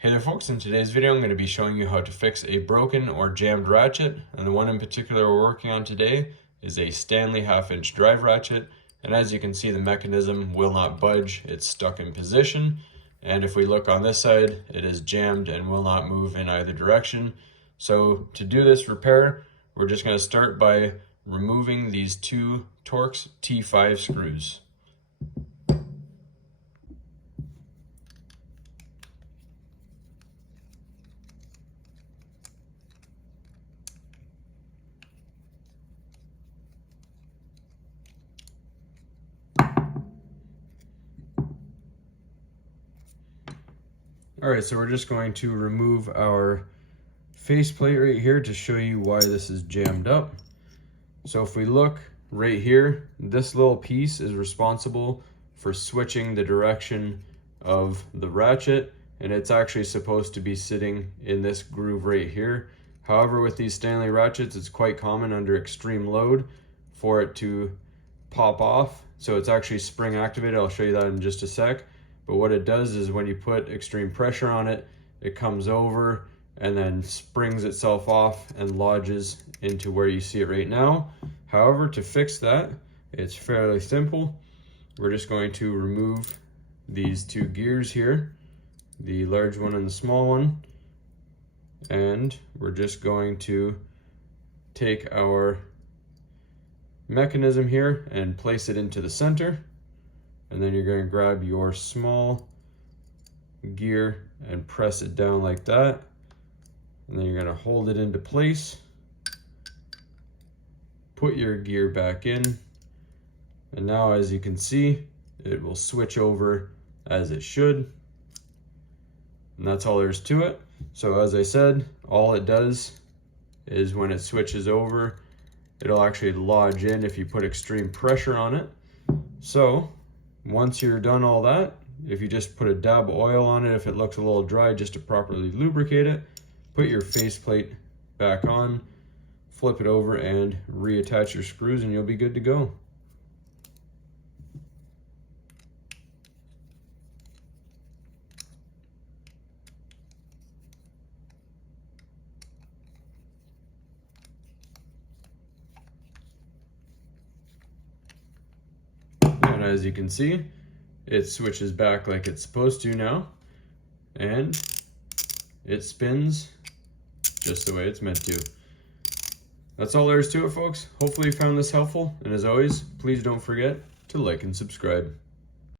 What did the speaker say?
Hey there folks, in today's video I'm going to be showing you how to fix a broken or jammed ratchet, and the one in particular we're working on today is a Stanley 1/2-inch drive ratchet, and as you can see the mechanism will not budge, it's stuck in position, and if we look on this side it is jammed and will not move in either direction. So to do this repair we're just going to start by removing these two Torx T5 screws. Alright, so we're just going to remove our faceplate right here to show you why this is jammed up. So if we look right here, this little piece is responsible for switching the direction of the ratchet, and it's actually supposed to be sitting in this groove right here. However, with these Stanley ratchets, it's quite common under extreme load for it to pop off. So it's actually spring activated. I'll show you that in just a sec. But what it does is when you put extreme pressure on it, it comes over and then springs itself off and lodges into where you see it right now. However, to fix that, it's fairly simple. We're just going to remove these two gears here, the large one and the small one, and we're just going to take our mechanism here and place it into the center. And then you're going to grab your small gear and press it down like that. And then you're going to hold it into place. Put your gear back in. And now, as you can see, it will switch over as it should. And that's all there is to it. So as I said, all it does is when it switches over, it'll actually lodge in if you put extreme pressure on it. So once you're done all that, if you just put a dab of oil on it, if it looks a little dry, just to properly lubricate it, put your faceplate back on, flip it over and reattach your screws and you'll be good to go. And as you can see, it switches back like it's supposed to now, and it spins just the way it's meant to. That's all there is to it, folks. Hopefully you found this helpful, and as always, please don't forget to like and subscribe.